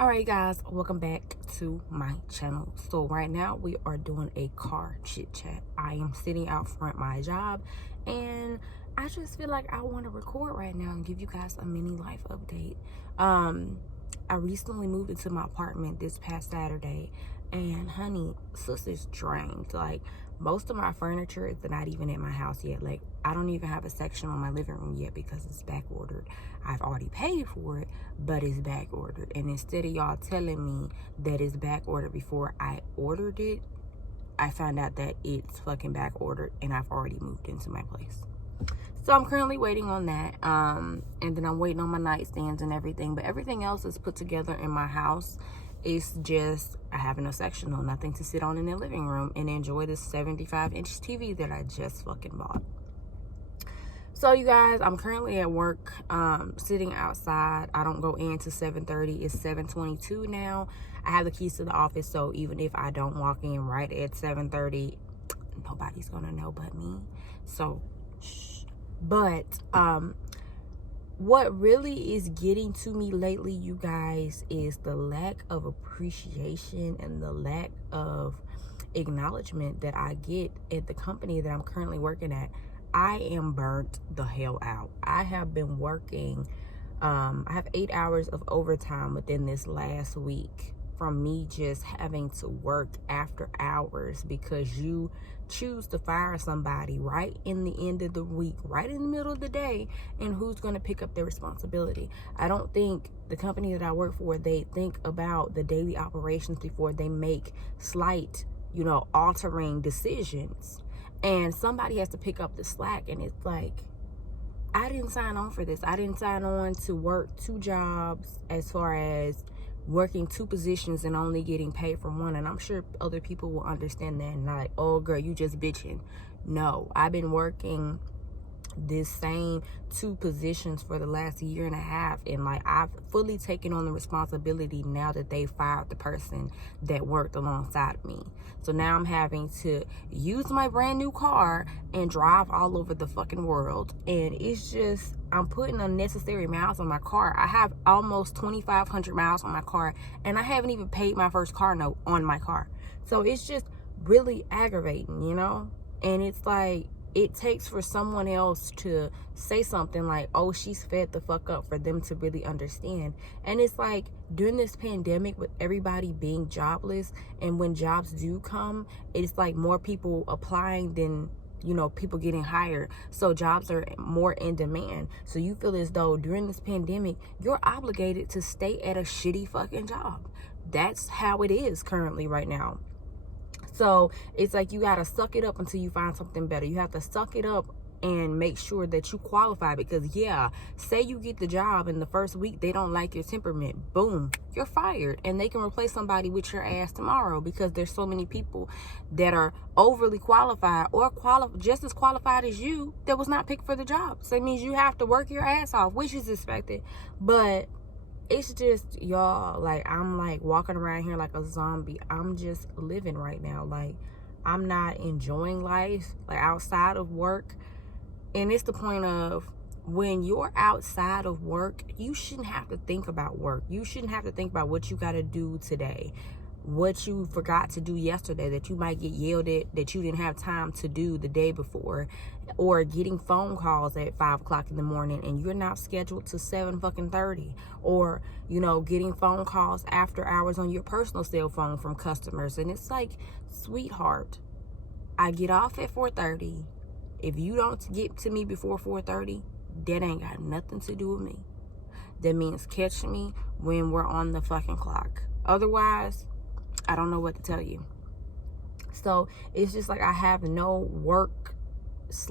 Alright guys, welcome back to my channel. So right now we are doing a car chit chat. I am sitting out front my job and I just feel like I want to record right now and give you guys a mini life update. I recently moved into my apartment this past Saturday, and honey, sister's drained. Like, most of my furniture is not even at my house yet. Like, I don't even have a section on my living room yet because it's back ordered. I've already paid for it, but it's back ordered. And instead of y'all telling me that it's back ordered before I ordered it, I found out that it's fucking back ordered and I've already moved into my place. So I'm currently waiting on that. And then I'm waiting on my nightstands and everything. But everything else is put together in my house. It's just, I have no sectional, nothing to sit on in the living room and enjoy this 75-inch TV that I just fucking bought. So you guys, I'm currently at work, sitting outside. I don't go in till 7:30. It's 7:22 now. I have the keys to the office, so even if I don't walk in right at 7:30, nobody's gonna know but me. So, shh. But what really is getting to me lately, you guys, is the lack of appreciation and the lack of acknowledgement that I get at the company that I'm currently working at. I am burnt the hell out. I have been working, I have 8 hours of overtime within this last week from me just having to work after hours because you choose to fire somebody right in the end of the week, right in the middle of the day, and who's going to pick up their responsibility. I don't think the company that I work for, they think about the daily operations before they make slight, altering decisions. And somebody has to pick up the slack, and it's like, I didn't sign on for this. I didn't sign on to work 2 jobs as far as working 2 positions and only getting paid for 1. And I'm sure other people will understand that and not like, oh girl, you just bitching. No, I've been working this same 2 positions for the last year and a half, and like, I've fully taken on the responsibility now that they fired the person that worked alongside me. So now I'm having to use my brand new car and drive all over the fucking world, and it's just, I'm putting unnecessary miles on my car. I have almost 2,500 miles on my car, and I haven't even paid my first car note on my car. So it's just really aggravating, and it's like, it takes for someone else to say something like, oh, she's fed the fuck up, for them to really understand. And it's like, during this pandemic, with everybody being jobless, and when jobs do come, it's like more people applying than people getting hired. So jobs are more in demand. So you feel as though during this pandemic, you're obligated to stay at a shitty fucking job. That's how it is currently right now. So it's like, you got to suck it up until you find something better. You have to suck it up and make sure that you qualify, because say you get the job and the first week they don't like your temperament, boom, you're fired, and they can replace somebody with your ass tomorrow, because there's so many people that are overly qualified or just as qualified as you that was not picked for the job. So it means you have to work your ass off, which is expected. But it's just, y'all, like, I'm like walking around here like a zombie. I'm just living right now. Like, I'm not enjoying life, like, outside of work. And it's the point of, when you're outside of work, you shouldn't have to think about work. You shouldn't have to think about what you got to do today, what you forgot to do yesterday that you might get yelled at that you didn't have time to do the day before, or getting phone calls at 5 o'clock in the morning and you're not scheduled to 7:30, or getting phone calls after hours on your personal cell phone from customers. And it's like, sweetheart, I get off at 4:30. If you don't get to me before 4:30, that ain't got nothing to do with me. That means catch me when we're on the fucking clock. Otherwise, I don't know what to tell you. So it's just like, I have no work /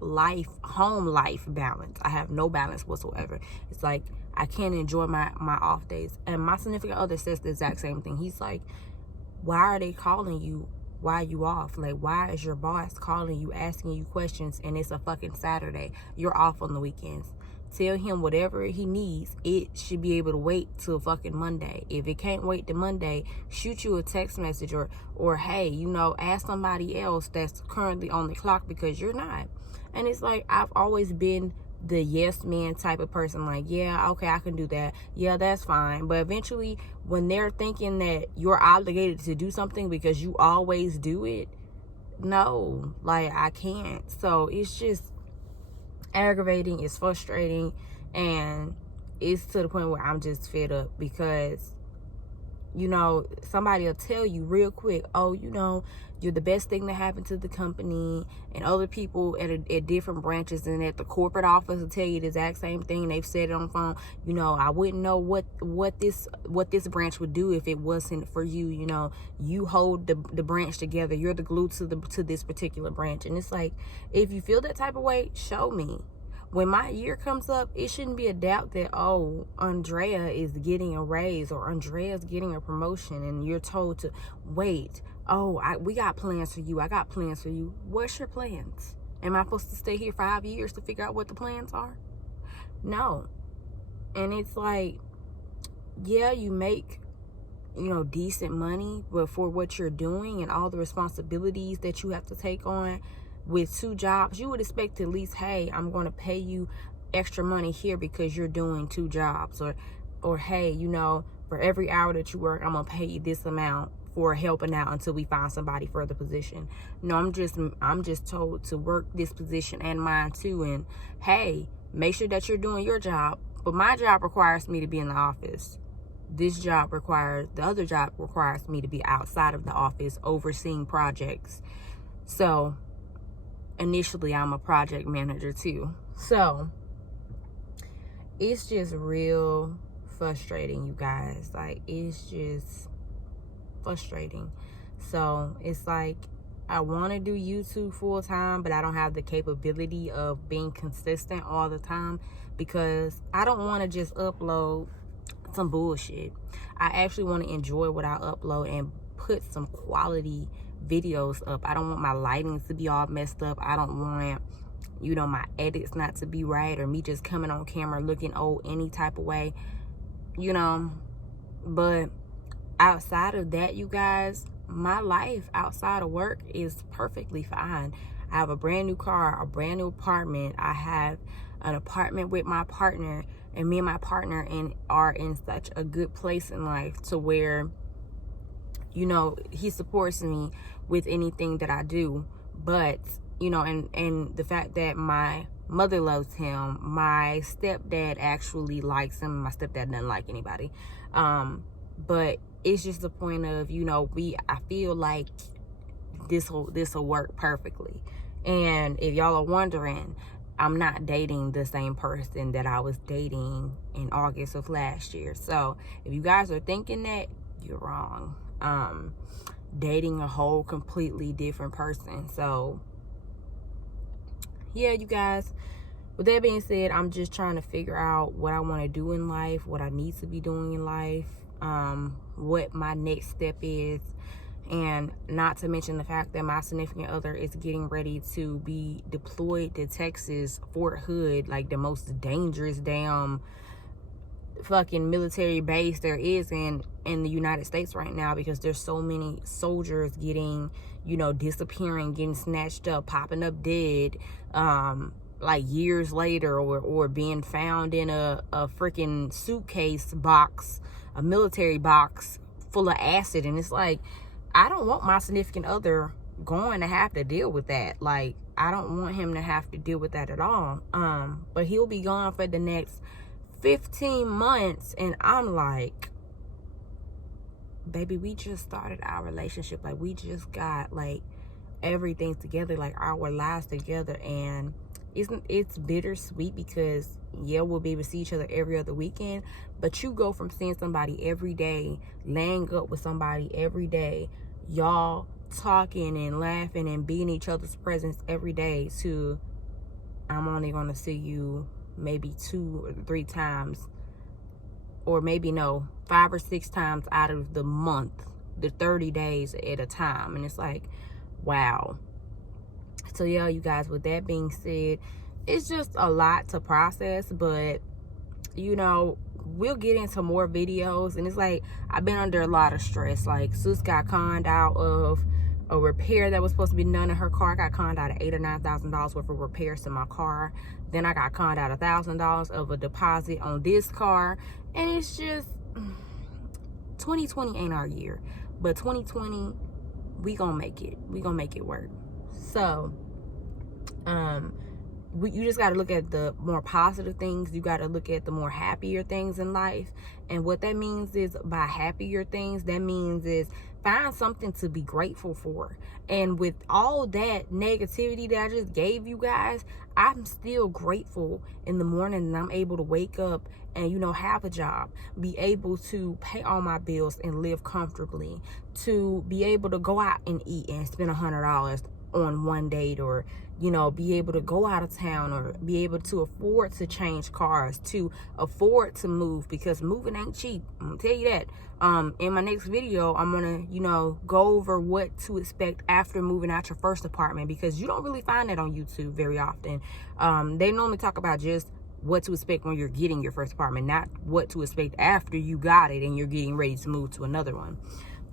life, home life balance. I have no balance whatsoever. It's like, I can't enjoy my off days. And my significant other says the exact same thing. He's like, why are they calling you while you off? Like, why is your boss calling you, asking you questions, and it's a fucking Saturday? You're off on the weekends. Tell him whatever he needs, it should be able to wait till fucking Monday. If it can't wait till Monday, shoot you a text message, or hey, ask somebody else that's currently on the clock, because you're not. And it's like, I've always been the yes man type of person, like, yeah, okay, I can do that, yeah, that's fine. But eventually, when they're thinking that you're obligated to do something because you always do it, no, like, I can't. So it's just aggravating, it's frustrating, and it's to the point where I'm just fed up because, you know, somebody will tell you real quick, oh, you know, you're the best thing that happened to the company, and other people at different branches and at the corporate office will tell you the exact same thing. They've said it on the phone. You know, I wouldn't know what this branch would do if it wasn't for you. You know, you hold the branch together. You're the glue to this particular branch. And it's like, if you feel that type of way, show me. When my year comes up, it shouldn't be a doubt that, oh, Andrea is getting a raise or Andrea's getting a promotion, and you're told to wait. Oh, we got plans for you. I got plans for you. What's your plans? Am I supposed to stay here 5 years to figure out what the plans are? No. And it's like, yeah, you make, you know, decent money, but for what you're doing and all the responsibilities that you have to take on with 2 jobs, you would expect at least, hey, I'm going to pay you extra money here because you're doing 2 jobs, or hey, you know, for every hour that you work, I'm going to pay you this amount for helping out until we find somebody for the position. No, I'm just told to work this position and mine too, and hey, make sure that you're doing your job, but my job requires me to be in the office. The other job requires me to be outside of the office overseeing projects. So initially, I'm a project manager too. So it's just real frustrating, you guys. Like, it's just frustrating. So it's like, I want to do YouTube full time, but I don't have the capability of being consistent all the time because I don't want to just upload some bullshit. I actually want to enjoy what I upload and put some quality videos up. I don't want my lighting to be all messed up. I don't want, you know, my edits not to be right, or me just coming on camera looking old any type of way, you know. But outside of that, you guys, my life outside of work is perfectly fine. I have a brand new car, a brand new apartment. I have an apartment with my partner, and me and my partner are in such a good place in life to where, you know, he supports me with anything that I do. But, you know, and the fact that my mother loves him, my stepdad actually likes him. My stepdad doesn't like anybody. But it's just the point of, you know, I feel like this will work perfectly. And if y'all are wondering, I'm not dating the same person that I was dating in August of last year. So if you guys are thinking that, you're wrong. Dating a whole completely different person. So yeah, you guys, with that being said, I'm just trying to figure out what I want to do in life, what I need to be doing in life, what my next step is. And not to mention the fact that my significant other is getting ready to be deployed to Texas, Fort Hood, like the most dangerous damn fucking military base there is in the United States right now, because there's so many soldiers getting, you know, disappearing, getting snatched up, popping up dead, like years later, or being found in a freaking suitcase box, a military box full of acid. And it's like, I don't want my significant other going to have to deal with that. Like, I don't want him to have to deal with that at all. But he'll be gone for the next 15 months. And I'm like, baby, we just started our relationship. Like, we just got, like, everything together, like, our lives together. And it's bittersweet because, yeah, we'll be able to see each other every other weekend. But you go from seeing somebody every day, laying up with somebody every day, y'all talking and laughing and being each other's presence every day, to I'm only going to see you maybe 2 or 3 times, or maybe 5 or 6 times out of the month, the 30 days at a time. And it's like, wow. So yeah, you guys, with that being said, it's just a lot to process. But, you know, we'll get into more videos. And it's like, I've been under a lot of stress. Like, sis got conned out of a repair that was supposed to be done in her car. I got conned out of $8,000 or $9,000 worth of repairs to my car. Then I got conned out $1,000 of a deposit on this car. And it's just, 2020 ain't our year. But 2020, we gonna make it. We gonna make it work. So, you just got to look at the more positive things. You got to look at the more happier things in life. And what that means is, by happier things, that means is find something to be grateful for. And with all that negativity that I just gave you guys, I'm still grateful in the morning, and I'm able to wake up and, have a job, be able to pay all my bills and live comfortably, to be able to go out and eat and spend $100 on one date, or be able to go out of town, or be able to afford to change cars, to afford to move, because moving ain't cheap. I'm gonna tell you that. In my next video, I'm gonna go over what to expect after moving out your first apartment, because you don't really find that on YouTube very often. They normally talk about just what to expect when you're getting your first apartment, not what to expect after you got it and you're getting ready to move to another one.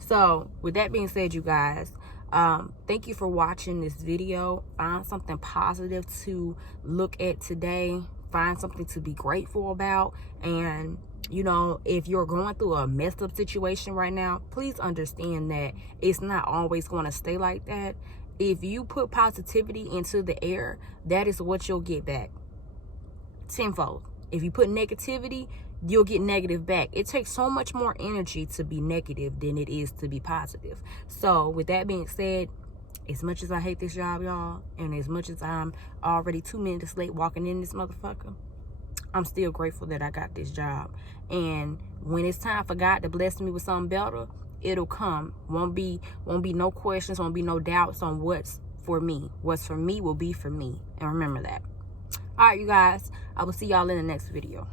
So with that being said, you guys, thank you for watching this video. Find something positive to look at today. Find something to be grateful about. And if you're going through a messed up situation right now, please understand that it's not always going to stay like that. If you put positivity into the air, that is what you'll get back tenfold. If you put negativity, you'll get negative back. It takes so much more energy to be negative than it is to be positive. So with that being said, as much as I hate this job, y'all, and as much as I'm already 2 minutes late walking in this motherfucker, I'm still grateful that I got this job. And when it's time for God to bless me with something better, it'll come. Won't be no questions, won't be no doubts on what's for me. What's for me will be for me. And remember that. All right, you guys, I will see y'all in the next video.